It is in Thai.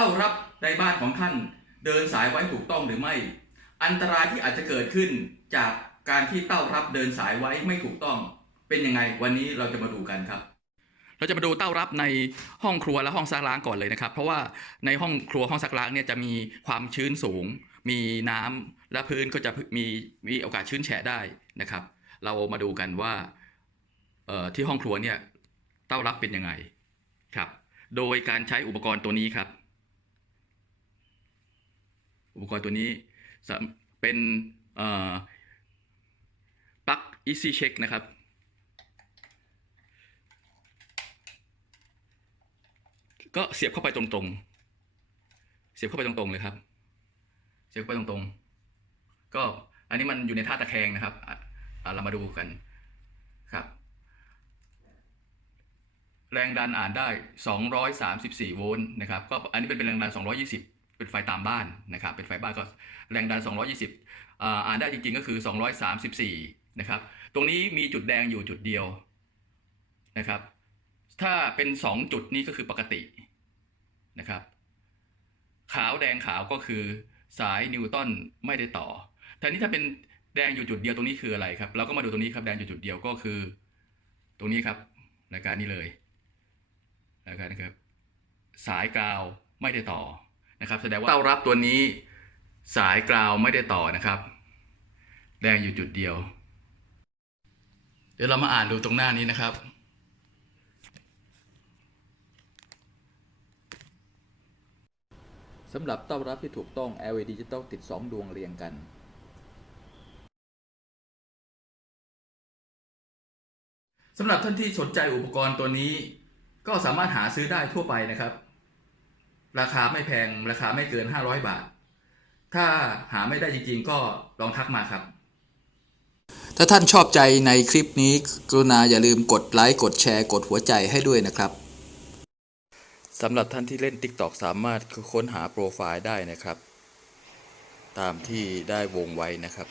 ต้ารับในบ้านของท่าน เดินสายไว้ถูกต้องหรือไม่ อันตรายที่อาจจะเกิดขึ้นจากการที่เต้ารับเดินสายไว้ไม่ถูกต้อง เป็นยังไงวันนี้เราจะมาดูกันครับเราจะมาดูเต้ารับในห้องครัวและห้องซักล้างก่อนเลยนะครับ เพราะว่าในห้องครัวห้องซักล้างเนี่ยจะมีความชื้นสูง มีน้ำและพื้นก็จะมีมีโอกาสชื้นแฉะได้นะครับ เรามาดูกันว่าที่ห้องครัวเนี่ยเต้ารับเป็นยังไงครับ โดยการใช้อุปกรณ์ตัวนี้ครับ อุปกรณ์ตัวนี้เป็นปลั๊ก Easy Check นะครับ ก็เสียบเข้าไปตรงๆ เสียบเข้าไปตรงๆเลยครับ เสียบไปตรงๆ ก็อันนี้มันอยู่ในท่าตะแคงนะครับ เรามาดูกันครับ แรงดันอ่านได้ 234 โวลต์นะครับ ก็อันนี้เป็นเป็นแรงดัน 220 เป็นไฟตามบ้านนะครับ เป็นไฟบ้านก็แรงดัน 220อ่าอ่านได้จริงๆก็คือ 234 นะครับ ตรงนี้มีจุดแดงอยู่จุดเดียวนะครับ ถ้าเป็น 2 จุดนี้ก็คือปกตินะครับ ขาวแดงขาวก็คือสายนิวตันไม่ได้ต่อทีนี้ถ้าเป็นแดงอยู่จุดเดียวตรงนี้คืออะไรครับ เราก็มาดูตรงนี้ครับแดงอยู่จุดเดียวก็คือ ตรงนี้ครับรายการนี้เลยรายการนะครับ สายกาวไม่ได้ต่อ นะครับแสดงว่าเต้ารับตัวนี้สายกราวไม่ได้ต่อนะครับ แดงอยู่จุดเดียว เดี๋ยวเรามาอ่านดูตรงหน้านี้นะครับ สำหรับเต้ารับที่ถูกต้อง LED จะต้องติด 2 ดวงเรียงกันสำหรับท่านที่สนใจอุปกรณ์ตัวนี้ ก็สามารถหาซื้อได้ทั่วไปนะครับ ราคาไม่แพงราคาไม่เกิน 500 บาท ถ้าหาไม่ได้จริง ๆ ก็ลองทักมาครับ ถ้าท่านชอบใจในคลิปนี้ กรุณาอย่าลืมกดไลค์กดแชร์กดหัวใจให้ด้วยนะครับสำหรับท่านที่เล่น TikTok สามารถค้นหาโปรไฟล์ได้นะครับ ตามที่ได้วงไว้นะครับ